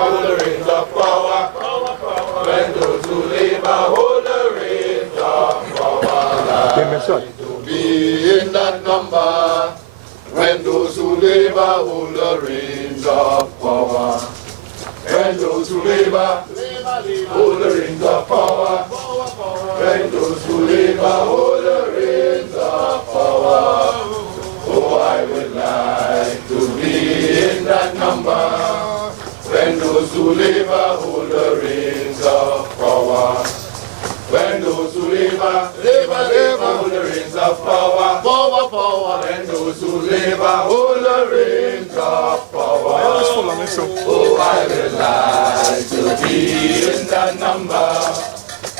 hold the reins of power. When those who labor hold the reins of power. To be in that number. When those who labor hold the reins of power. When those who labor hold the reins of power. When those who labor hold the reins of power. Oh, I would like to be in that number. When those who labor hold the reins of power. When those who labor hold the reins of power. When those who labor hold the reins of power. Oh, I would like to be in that number.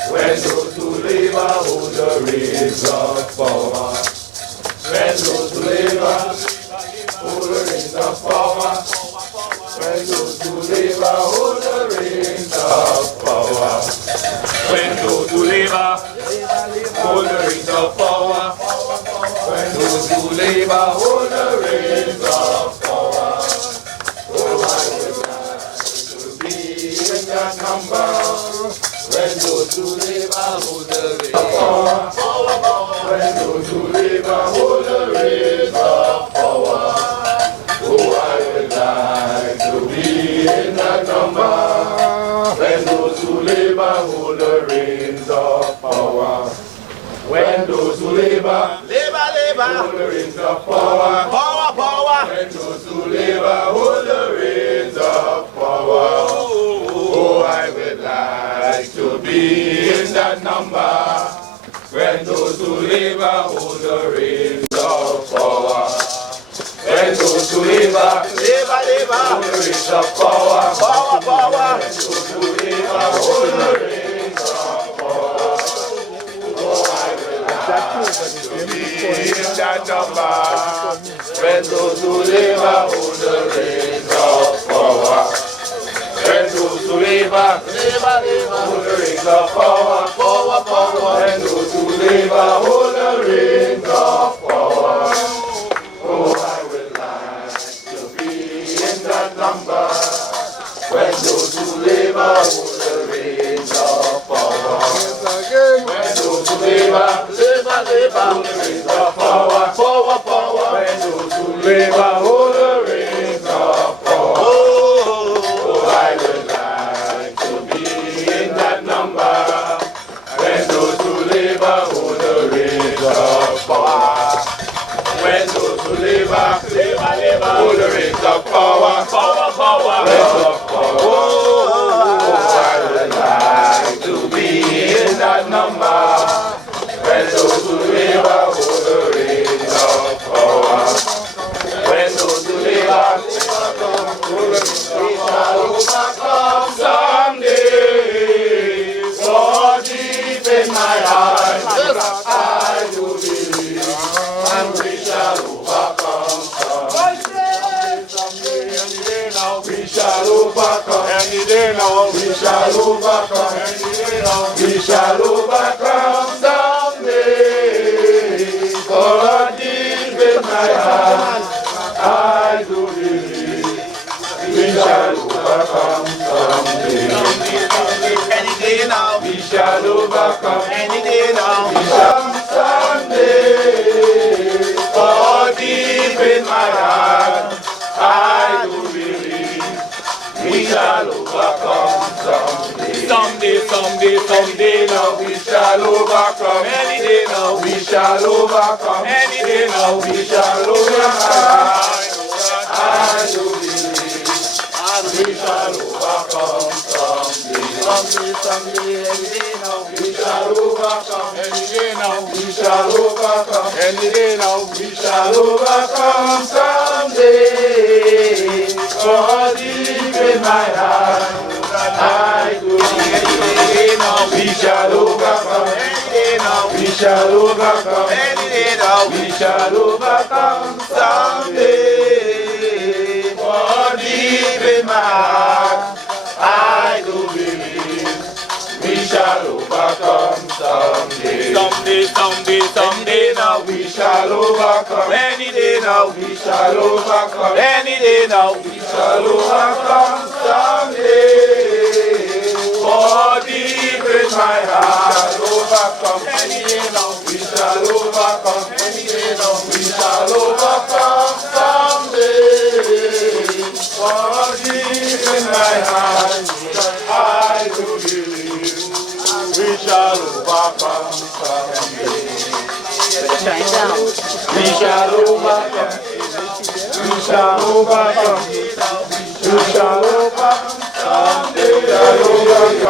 When those who labor hold the reins of power. When those who labor hold the reins of power. When those who labor hold the reins of power. When those who labor hold the reins of power. When those who labor hold the reins of power. Oh, I would like to be in that number. When those who labor hold the reins of power. When those who labor hold the reins of power. Oh, I would like to be in that number. When those who labor hold the reins of power. When those who labor hold the reins of power. When those who labor hold the reins of power. Oh, I would like to be in that number. When those who labor hold the reins of power. When those who labor hold the reins of power. When those who labor hold the reins of power. Oh, I would like to be in that number. When those who labor hold the reins of power. When those who labor hold the reins of power. When those who labor hold the reins of power. Oh, I would like to be in that number. When those who labor hold the reins of power. When those who labor hold the reins of power. When those who labor hold the reins of power. Oh, I would like to be in that number. When those who labor hold the reins of power. When those who labor hold the reins of power. Oh, I would like to be in that number. When those who labor hold the reins of power. When those who labor hold the reins of power. We shall overcome someday. For deep in my heart, I do believe, and we shall overcome someday. Any day now, we shall overcome. Any day now, we shall overcome. Any day now, we shall overcome someday. For deep in my heart, I do believe, we shall overcome someday. Any day now, we shall overcome. Any day now, we shall someday. For deep in my heart, I do believe, we shall overcome someday. Someday now, we shall overcome. Any day now, we shall overcome. Any day now, we shall overcome. I do believe, we shall overcome someday. Someday, any day now, we shall overcome. Any day now, we shall overcome. Any day now, we shall overcome someday. For deep in my heart, I do believe, we shall overcome. Any day now, we shall overcome. Any day now, we shall overcome someday. For deep in my heart, I do believe, we shall overcome someday. Someday now, we shall overcome. Any day now, we shall overcome. Any day now, we shall overcome someday. shall overcome. We shall overcome. We shall overcome. Someday.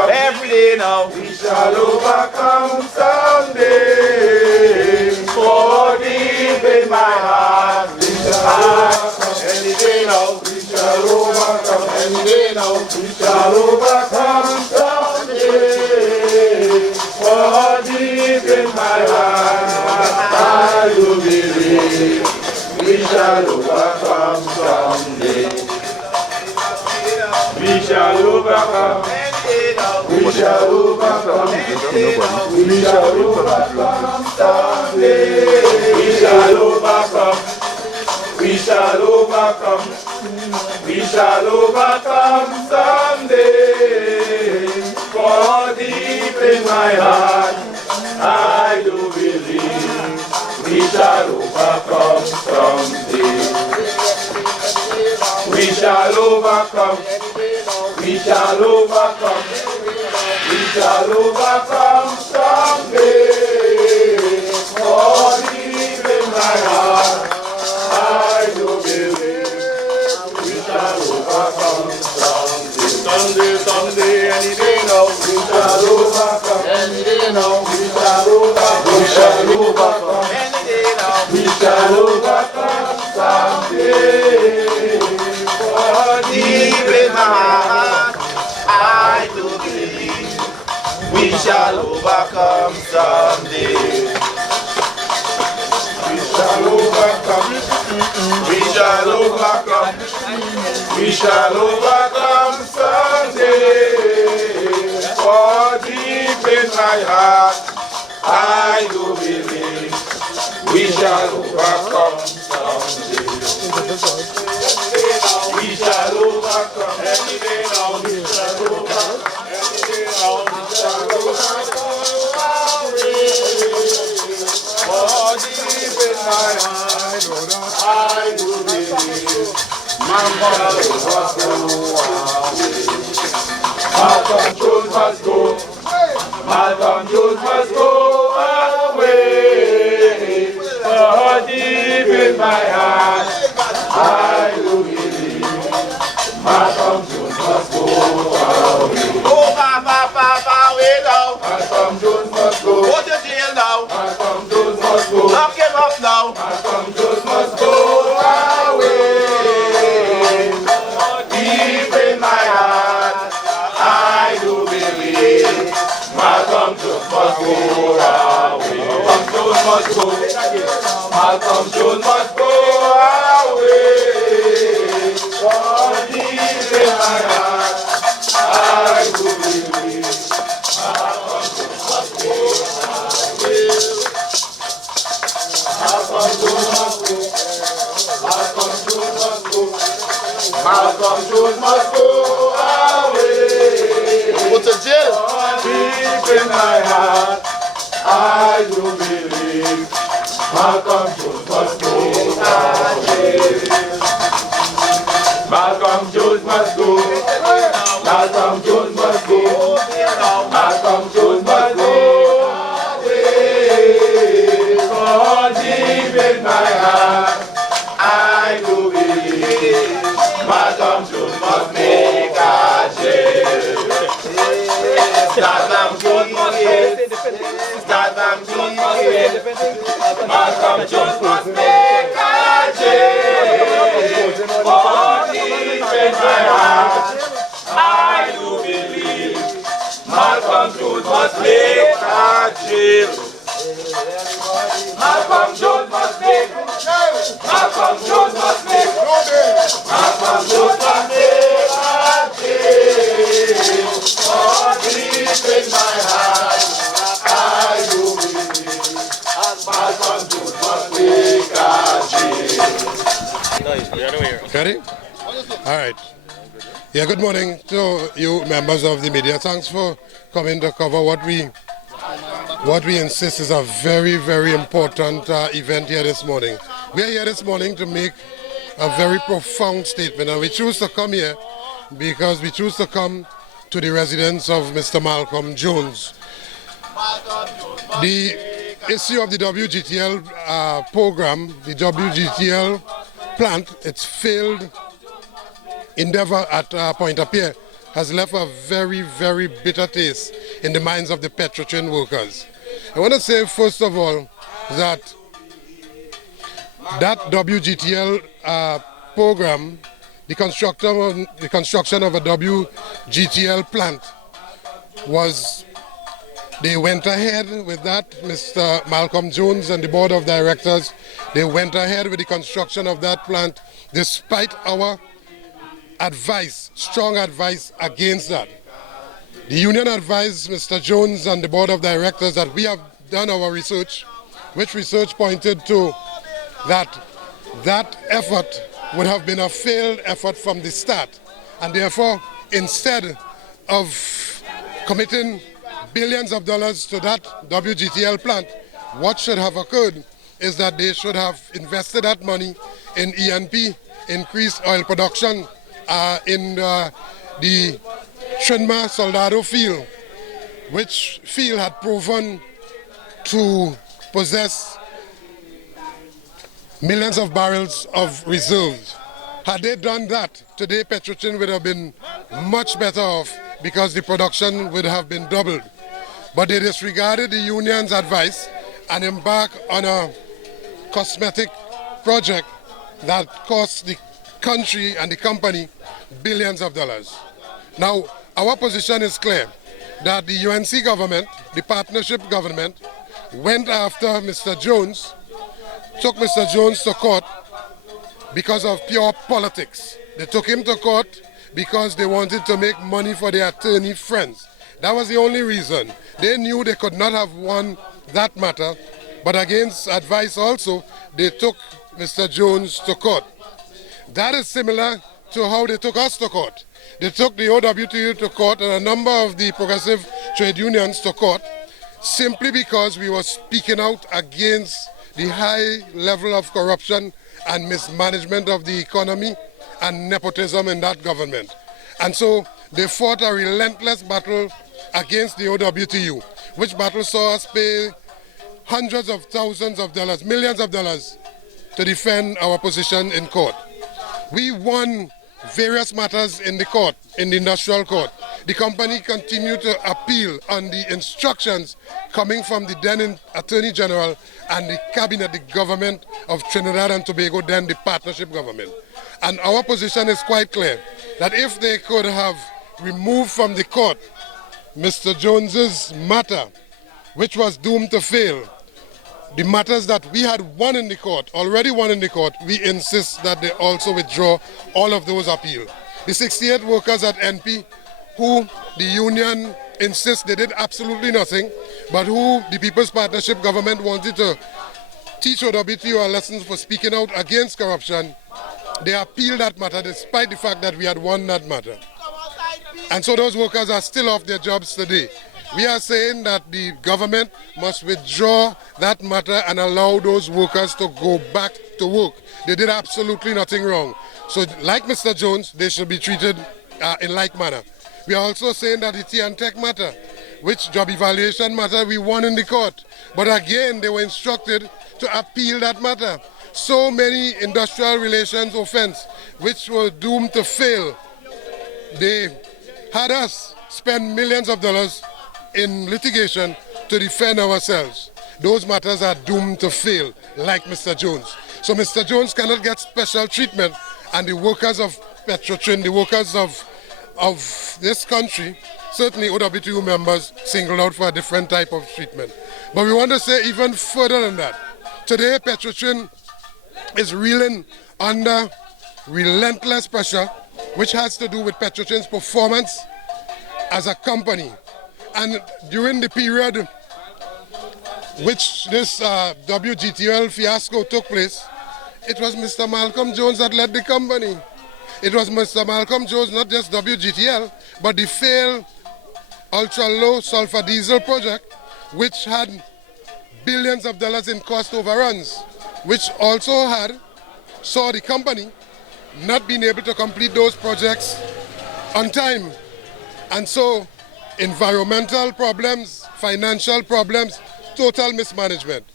Every day now. We shall overcome someday. For deep in my heart. We shall overcome. Any day now. We shall overcome. Any day now. We shall overcome someday. For deep in my heart. I do believe. We shall overcome someday. We shall overcome. We shall overcome. We shall overcome someday. We shall overcome. We shall overcome. We shall overcome someday. For deep in my heart, I do believe. We shall overcome someday. We shall overcome. We shall overcome. We shall overcome someday. For deep in my heart, I do believe. We shall overcome someday. Someday, any day now. We shall overcome. Any day now. We shall overcome. We shall overcome. Any day now. We shall overcome someday. For deep in my heart, I do believe. We shall overcome someday. We shall overcome. We shall overcome. We shall overcome someday. For deep in my heart, I do believe. We shall overcome someday. We shall overcome. Any day now. We shall overcome. Any day now. We shall overcome. For deep in my heart, I do believe. Malcolm Jones must go. Malcolm Jones must go away. For deep in my heart, I do believe. Malcolm Jones must go away. Oh, Papa, away now. Malcolm Jones must go. Go to jail now. Malcolm Jones must go. Lock him up now. Malcolm Jones must go away. Deep in my heart, I do believe. Malcolm Jones must go away. Malcolm Jones must go. Malcolm Jones must go away. For deep in my heart, I do believe. Malcolm Jones must go away. Malcolm Jones must go. Malcolm Jones must go. Malcolm Jones must go away. Go to jail. Deep in my heart, I do believe. Malcolm Jones must go away. Malcolm Jones must go. Malcolm Jones must go. Malcolm Jones must go away. For deep in my heart, I do believe. Malcolm Jones must make a change. Malcolm Jones must go. Malcolm Jones must go. Malcolm Jones must make a change. For deep in my heart, I do believe. Malcolm Jones must make a change. Malcolm Jones must make. Malcolm Jones must make. Malcolm Jones must make a change. For deep in my heart, I do believe. Malcolm Jones must make a change. Ready? All right. Yeah, good morning to you members of the media. Thanks for coming to cover what we insist is a very, very important event here this morning. We are here this morning to make a very profound statement, and we choose to come here because we choose to come to the residence of Mr. Malcolm Jones. The issue of the WGTL program, the WGTL plant, its failed endeavor at Pointe-à-Pied has left a very, very bitter taste in the minds of the Petrotrin workers. I want to say, first of all, that WGTL program, the construction of a WGTL plant they went ahead with that. Mr. Malcolm Jones and the board of directors, they went ahead with the construction of that plant despite our advice, strong advice against that. The union advised Mr. Jones and the board of directors that we have done our research, which research pointed to that effort would have been a failed effort from the start. And therefore, instead of committing billions of dollars to that WGTL plant, what should have occurred is that they should have invested that money in E&P, increased oil production in the Trinma Soldado field, which field had proven to possess millions of barrels of reserves. Had they done that, today Petrotrin would have been much better off because the production would have been doubled. But they disregarded the union's advice and embarked on a cosmetic project that cost the country and the company billions of dollars. Now, our position is clear, that the UNC government, the partnership government, went after Mr. Jones, took Mr. Jones to court because of pure politics. They took him to court because they wanted to make money for their attorney friends. That was the only reason. They knew they could not have won that matter, but against advice also, they took Mr. Jones to court. That is similar to how they took us to court. They took the OWTU to court and a number of the progressive trade unions to court simply because we were speaking out against the high level of corruption and mismanagement of the economy and nepotism in that government. And so they fought a relentless battle against the OWTU, which battle saw us pay hundreds of thousands of dollars, millions of dollars to defend our position in court. We won various matters in the court, in the industrial court. The company continued to appeal on the instructions coming from the then Attorney General and the cabinet, the government of Trinidad and Tobago, then the partnership government. And our position is quite clear, that if they could have removed from the court Mr. Jones's matter, which was doomed to fail, the matters that we had won in the court, already won in the court, we insist that they also withdraw all of those appeals. The 68 workers at NP, who the union insists they did absolutely nothing, but who the People's Partnership government wanted to teach OWTU a lesson for speaking out against corruption, they appealed that matter despite the fact that we had won that matter. And so those workers are still off their jobs today. We are saying that the government must withdraw that matter and allow those workers to go back to work. They did absolutely nothing wrong. So like Mr. Jones, they should be treated in like manner. We are also saying that the T&Tech matter, which job evaluation matter we won in the court. But again, they were instructed to appeal that matter. So many industrial relations offense, which were doomed to fail. They had us spend millions of dollars in litigation to defend ourselves. Those matters are doomed to fail, like Mr. Jones. So Mr. Jones cannot get special treatment, and the workers of Petrotrin, the workers of this country, certainly OWTU members, singled out for a different type of treatment. But we want to say even further than that. Today, Petrotrin is reeling under relentless pressure, which has to do with Petrotrin's performance as a company. And during the period which this WGTL fiasco took place, it was Mr. Malcolm Jones that led the company. It was Mr. Malcolm Jones, not just WGTL, but the failed ultra-low sulfur diesel project, which had billions of dollars in cost overruns, which also saw the company not being able to complete those projects on time. And so environmental problems, financial problems, total mismanagement.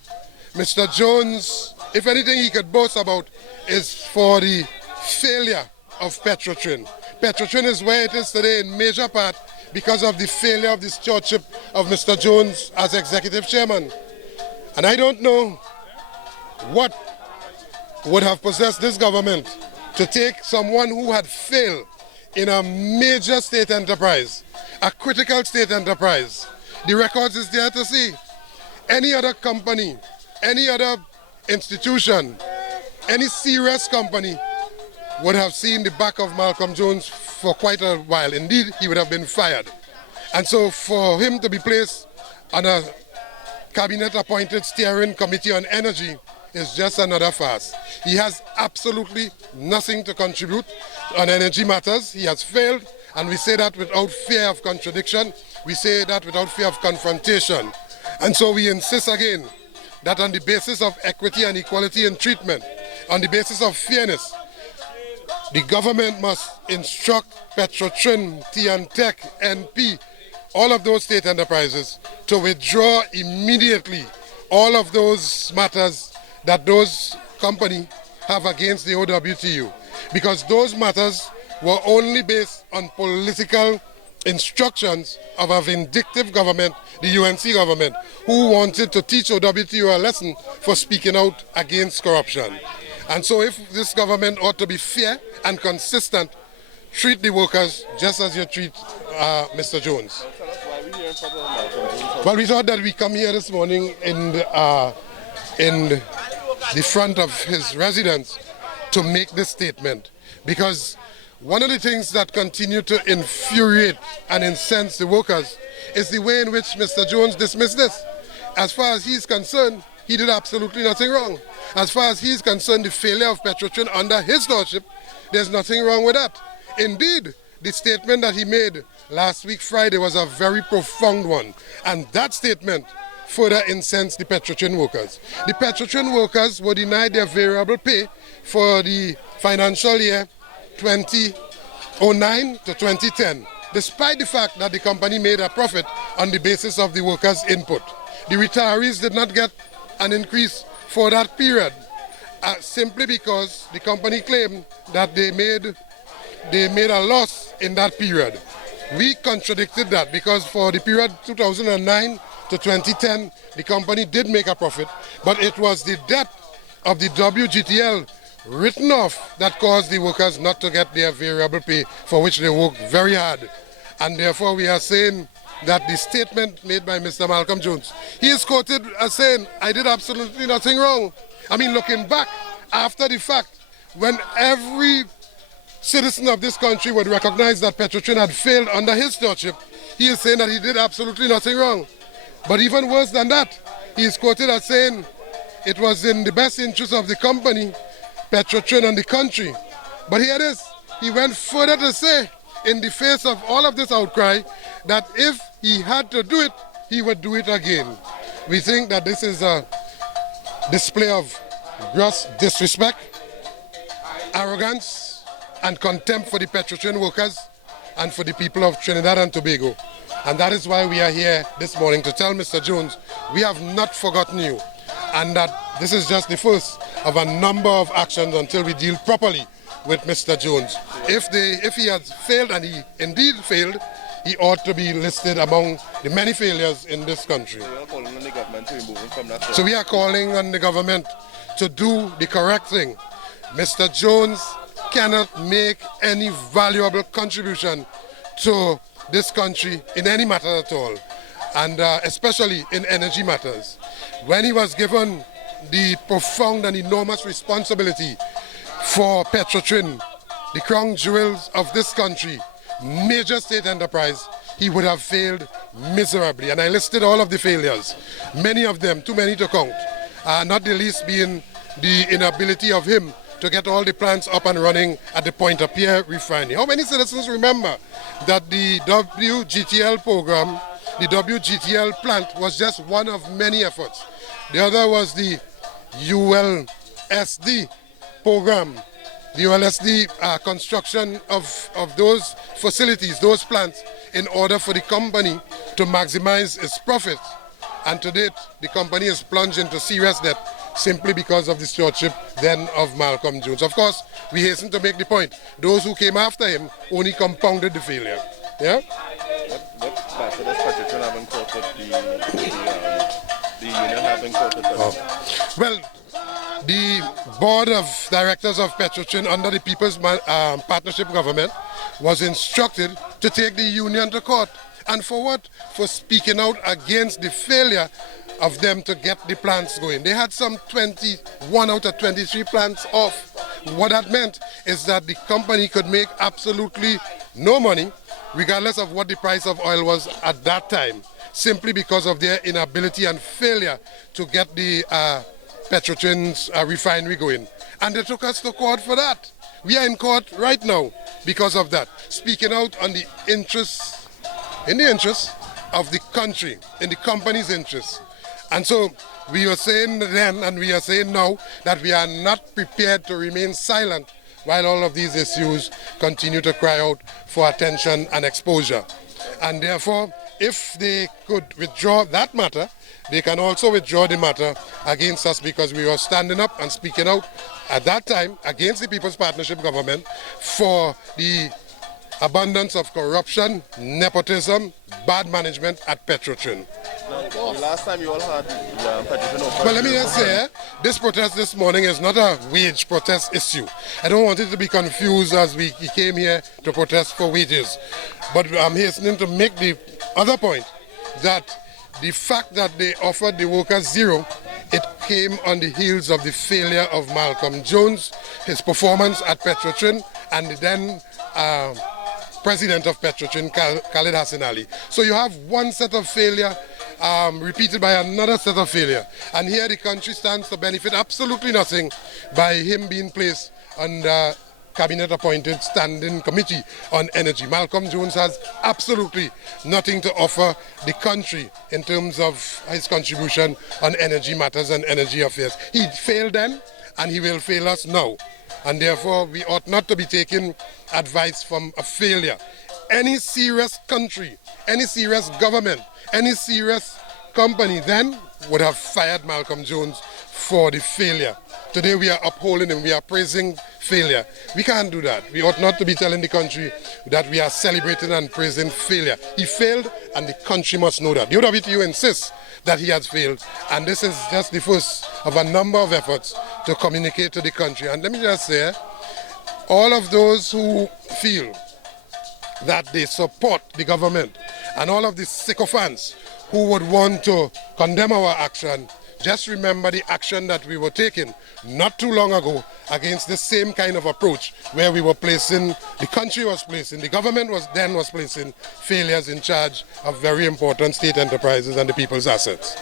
Mr. Jones, if anything he could boast about, is for the failure of Petrotrin. Petrotrin is where it is today in major part because of the failure of the stewardship of Mr. Jones as executive chairman. And I don't know what would have possessed this government to take someone who had failed in a major state enterprise, a critical state enterprise. The records is there to see. Any other company, any other institution, any serious company would have seen the back of Malcolm Jones for quite a while. Indeed, he would have been fired. And so for him to be placed on a cabinet-appointed steering committee on energy is just another farce. He has absolutely nothing to contribute on energy matters. He has failed, and we say that without fear of contradiction. We say that without fear of confrontation. And so we insist again that on the basis of equity and equality in treatment, on the basis of fairness, the government must instruct Petrotrin, T&Tech, NP, all of those state enterprises to withdraw immediately all of those matters that those companies have against the OWTU, because those matters were only based on political instructions of a vindictive government, the UNC government, who wanted to teach OWTU a lesson for speaking out against corruption. And so if this government ought to be fair and consistent, treat the workers just as you treat Mr. Jones. Well, we thought that we come here this morning in the front of his residence to make this statement, because one of the things that continue to infuriate and incense the workers is the way in which Mr. Jones dismissed this. As far as he's concerned, he did absolutely nothing wrong. As far as he's concerned, the failure of Petrotrin under his lordship, there's nothing wrong with that. Indeed, the statement that he made last week Friday was a very profound one, and that statement further incensed the Petrotrin workers. The Petrotrin workers were denied their variable pay for the financial year 2009 to 2010, despite the fact that the company made a profit on the basis of the workers' input. The retirees did not get an increase for that period, simply because the company claimed that they made a loss in that period. We contradicted that, because for the period 2009 to 2010, the company did make a profit, but it was the debt of the WGTL written off that caused the workers not to get their variable pay, for which they worked very hard. And therefore we are saying that the statement made by Mr. Malcolm Jones, he is quoted as saying, I did absolutely nothing wrong. I mean, looking back after the fact, when every citizen of this country would recognize that Petrotrin had failed under his stewardship, he is saying that he did absolutely nothing wrong. But even worse than that, he is quoted as saying it was in the best interest of the company, Petrotrin, and the country. But here it is, he went further to say, in the face of all of this outcry, that if he had to do it, he would do it again. We think that this is a display of gross disrespect, arrogance, and contempt for the Petrotrin workers and for the people of Trinidad and Tobago. And that is why we are here this morning to tell Mr. Jones, we have not forgotten you, and that this is just the first of a number of actions until we deal properly with Mr. Jones. If he has failed, and he indeed failed, he ought to be listed among the many failures in this country. So you're calling on the government to remove him from that? So we are calling on the government to do the correct thing. Mr. Jones cannot make any valuable contribution to this country in any matter at all, and especially in energy matters. When he was given the profound and enormous responsibility for Petrotrin, the crown jewels of this country, major state enterprise, he would have failed miserably. And I listed all of the failures, many of them, too many to count, not the least being the inability of him to get all the plants up and running at the Point-a-Pierre refinery. How many citizens remember that the WGTL program, the WGTL plant, was just one of many efforts? The other was the ULSD program, the ULSD construction of those facilities, those plants, in order for the company to maximize its profits And to date, the company is plunged into serious debt simply because of the stewardship then of Malcolm Jones. Of course, we hasten to make the point, those who came after him only compounded the failure. Yeah? What battle does Petrotrin have in court with the union having court with Petrotrin? Well, the board of directors of Petrotrin under the People's Partnership government was instructed to take the union to court. And for what? For speaking out against the failure of them to get the plants going. They had some 21 out of 23 plants off. What that meant is that the company could make absolutely no money, regardless of what the price of oil was at that time, simply because of their inability and failure to get the Petrotrin's refinery going. And they took us to court for that. We are in court right now because of that, speaking out on the interests, in the interest of the country, in the company's interests. And so we were saying then and we are saying now that we are not prepared to remain silent while all of these issues continue to cry out for attention and exposure. And therefore, if they could withdraw that matter, they can also withdraw the matter against us, because we were standing up and speaking out at that time against the People's Partnership government for the abundance of corruption, nepotism, bad management at Petrotrin. The last time you all had Petrotrin open. But let me just say, this protest this morning is not a wage protest issue. I don't want it to be confused as we came here to protest for wages. But I'm hastening to make the other point that the fact that they offered the workers zero, it came on the heels of the failure of Malcolm Jones, his performance at Petrotrin, and the then president of Petrotrin, Khalid Hassan Ali. So you have one set of failure repeated by another set of failure. And here the country stands to benefit absolutely nothing by him being placed on the cabinet-appointed standing committee on energy. Malcolm Jones has absolutely nothing to offer the country in terms of his contribution on energy matters and energy affairs. He failed then, and he will fail us now. And therefore, we ought not to be taking advice from a failure. Any serious country, any serious government, any serious company then would have fired Malcolm Jones for the failure. Today we are upholding him, we are praising failure. We can't do that. We ought not to be telling the country that we are celebrating and praising failure. He failed, and the country must know that. The OWTU insists that he has failed, and this is just the first of a number of efforts to communicate to the country. And let me just say, all of those who feel that they support the government and all of the sycophants who would want to condemn our action, just remember the action that we were taking not too long ago against the same kind of approach, where we were placing, the country was placing, the government was placing failures in charge of very important state enterprises and the people's assets.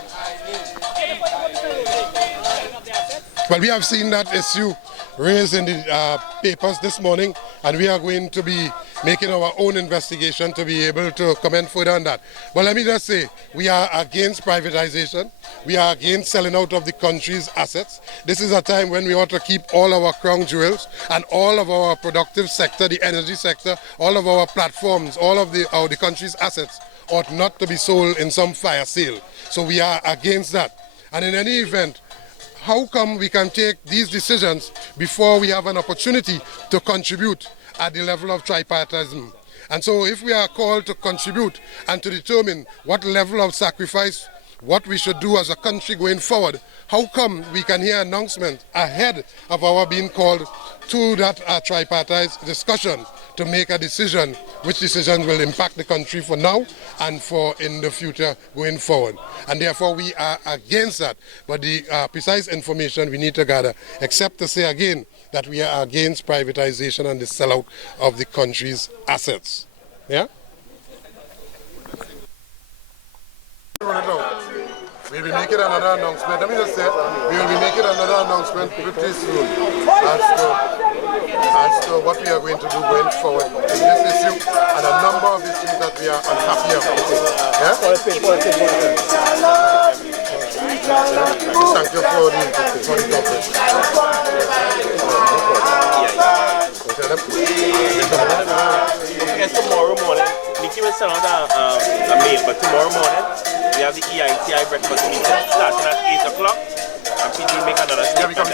Well, we have seen that issue raised in the papers this morning, and we are going to be making our own investigation to be able to comment further on that. But let me just say, we are against privatization. We are against selling out of the country's assets. This is a time when we ought to keep all our crown jewels and all of our productive sector, the energy sector, all of our platforms, all of the country's assets ought not to be sold in some fire sale. So we are against that. And in any event, how come we can take these decisions before we have an opportunity to contribute at the level of tripartism? And so if we are called to contribute and to determine what level of sacrifice, what we should do as a country going forward, how come we can hear announcements ahead of our being called to that tripartite discussion to make a decision, which decision will impact the country for now and for in the future going forward. And therefore we are against that. But the precise information we need to gather, except to say again that we are against privatization and the sellout of the country's assets. Yeah? We'll be making another announcement. Let me just say, we will be making another announcement pretty soon as to what we are going to do going forward in this issue and a number of issues that we are unhappy about. Yeah? Thank you for the coverage. Tomorrow morning, Nikki will send out a mail, but tomorrow morning we have the EITI breakfast meeting starting at 8 o'clock. And people will make another statement. Yeah, we can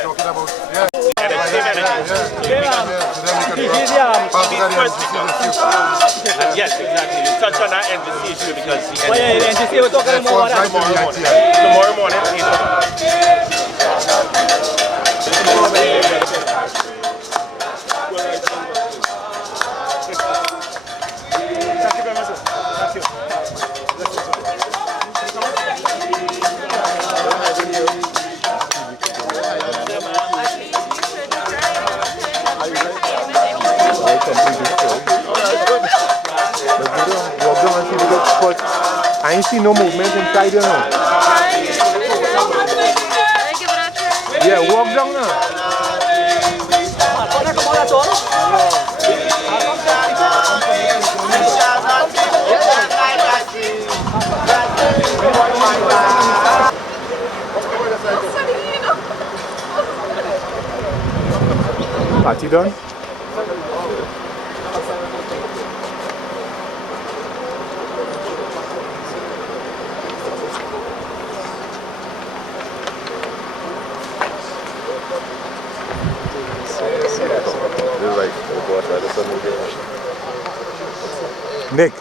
talking about yes, exactly. We touch on that NBC issue because tomorrow morning, 8 o'clock. Thank you very much, sir. Thank you. I ain't seen no movement inside, you know. Yeah, walk down now. Party done? Nick.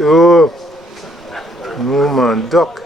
Oh, no man, duck.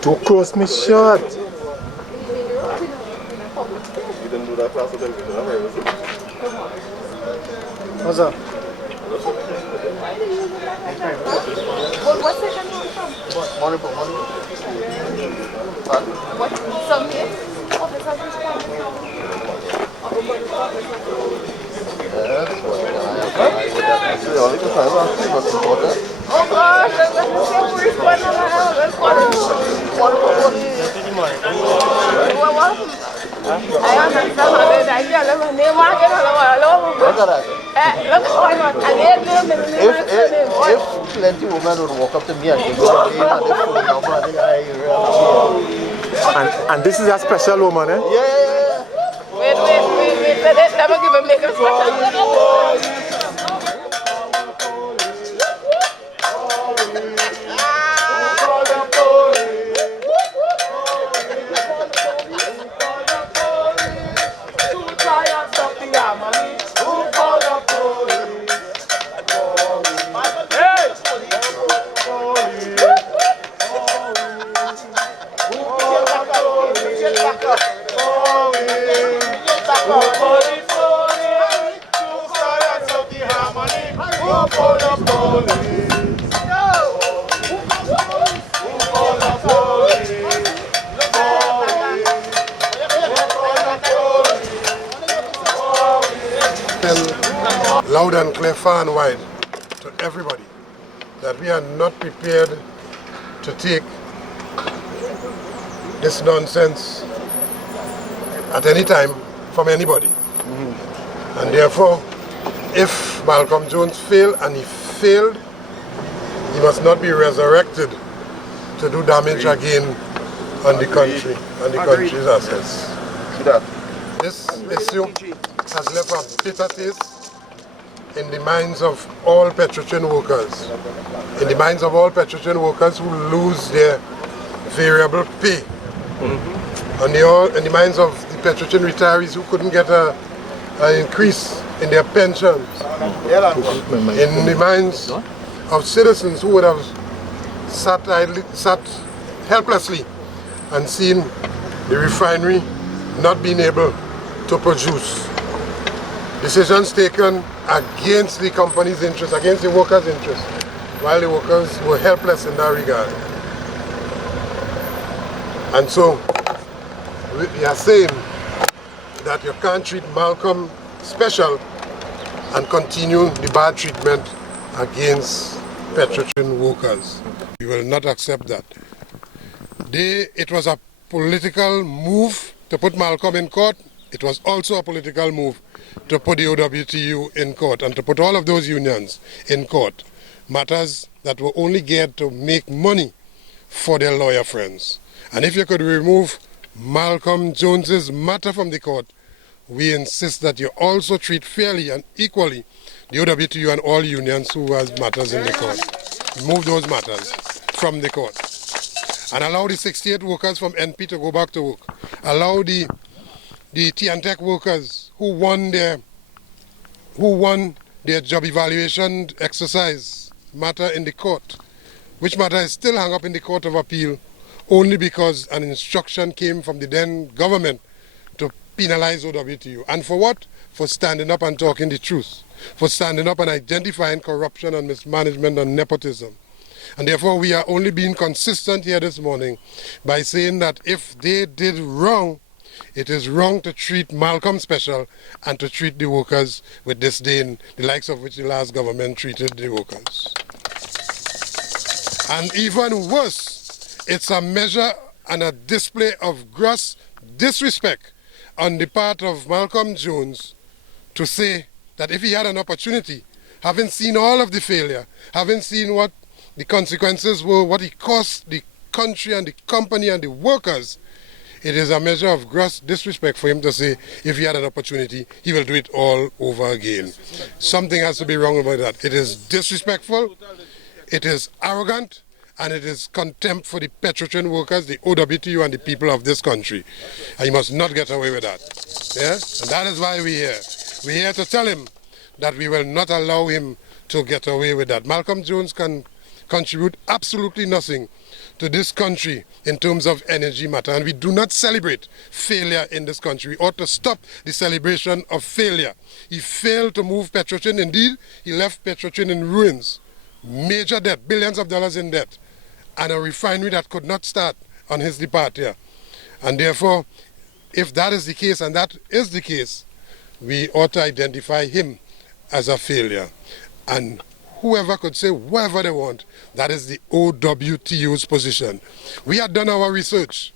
Don't cross me short. You didn't do that class with them, What's up? What section are you from? What? Some here? Oh gosh, that's the first one on my house. That's what I understand how they die. I live in the market. If plenty women would walk up to me and give me the name and the phone number, I think I realize. And this is a special woman, eh? Yeah. Wait. Never give a make a special. Who for the police? Loud and clear, far and wide, to everybody, that we are not prepared to take this nonsense at any time from anybody. And therefore, if Malcolm Jones failed, and he failed, he must not be resurrected to do damage again on the country and the country's assets. This issue has left a bitter taste in the minds of all Petrotrin workers, in the minds of all Petrotrin workers who lose their variable pay, in the minds of the Petrotrin retirees who couldn't get an increase in their pensions, in the minds of citizens who would have sat helplessly and seen the refinery not being able to produce. Decisions taken against the company's interest, against the workers' interest, while the workers were helpless in that regard. And so, we are saying that you can't treat Malcolm special and continue the bad treatment against Petrotrin workers. We will not accept that. It was a political move to put Malcolm in court. It was also a political move to put the OWTU in court and to put all of those unions in court. Matters that were only geared to make money for their lawyer friends. And if you could remove Malcolm Jones's matter from the court, we insist that you also treat fairly and equally the OWTU and all unions who has matters in the court. Remove those matters from the court. And allow the 68 workers from NP to go back to work. Allow the TNTech workers who won their job evaluation exercise matter in the court, which matter is still hung up in the Court of Appeal only because an instruction came from the then government to penalize OWTU. And for what? For standing up and talking the truth, for standing up and identifying corruption and mismanagement and nepotism. And therefore we are only being consistent here this morning by saying that if they did wrong, it is wrong to treat Malcolm special and to treat the workers with disdain, the likes of which the last government treated the workers. And even worse, it's a measure and a display of gross disrespect on the part of Malcolm Jones to say that if he had an opportunity, having seen all of the failure, having seen what the consequences were, what it cost the country and the company and the workers, it is a measure of gross disrespect for him to say if he had an opportunity, he will do it all over again. Something has to be wrong about that. It is disrespectful, it is arrogant, and it is contempt for the Petrotrin workers, the OWTU, and the people of this country. And he must not get away with that. Yeah? And that is why we're here. We're here to tell him that we will not allow him to get away with that. Malcolm Jones can contribute absolutely nothing to this country in terms of energy matter, and we do not celebrate failure in this country. We ought to stop the celebration of failure. He failed to move Petrotrin. Indeed, he left Petrotrin in ruins. Major debt, billions of dollars in debt, and a refinery that could not start on his departure. And therefore, if that is the case, and that is the case, we ought to identify him as a failure. And whoever could say whatever they want, that is the OWTU's position. We had done our research,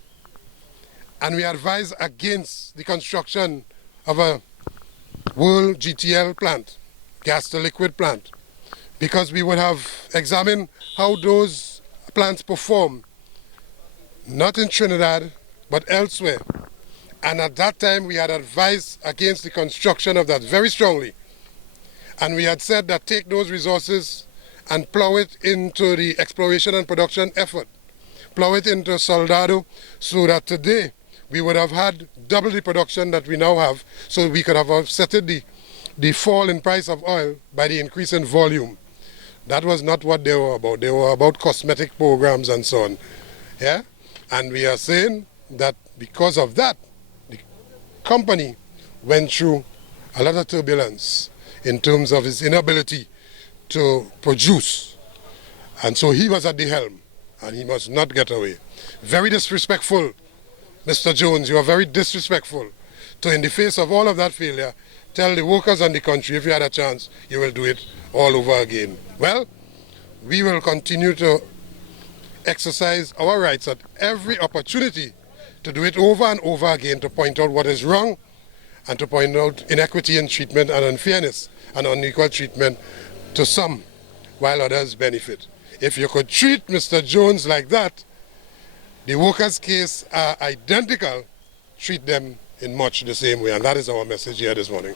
and we advised against the construction of a world GTL plant, gas to liquid plant, because we would have examined how those plants perform, not in Trinidad, but elsewhere. And at that time, we had advised against the construction of that very strongly. And we had said that take those resources and plow it into the exploration and production effort. Plow it into Soldado so that today we would have had double the production that we now have, so we could have offset the fall in price of oil by the increase in volume. That was not what they were about. They were about cosmetic programs and so on. Yeah? And we are saying that because of that, the company went through a lot of turbulence in terms of its inability to produce. And so he was at the helm, and he must not get away. Very disrespectful, Mr. Jones, you are very disrespectful to, in the face of all of that failure, tell the workers and the country, if you had a chance, you will do it all over again. Well, we will continue to exercise our rights at every opportunity to do it over and over again, to point out what is wrong and to point out inequity in treatment and unfairness and unequal treatment to some while others benefit. If you could treat Mr. Jones like that, the workers' case are identical, treat them in much the same way, and that is our message here this morning.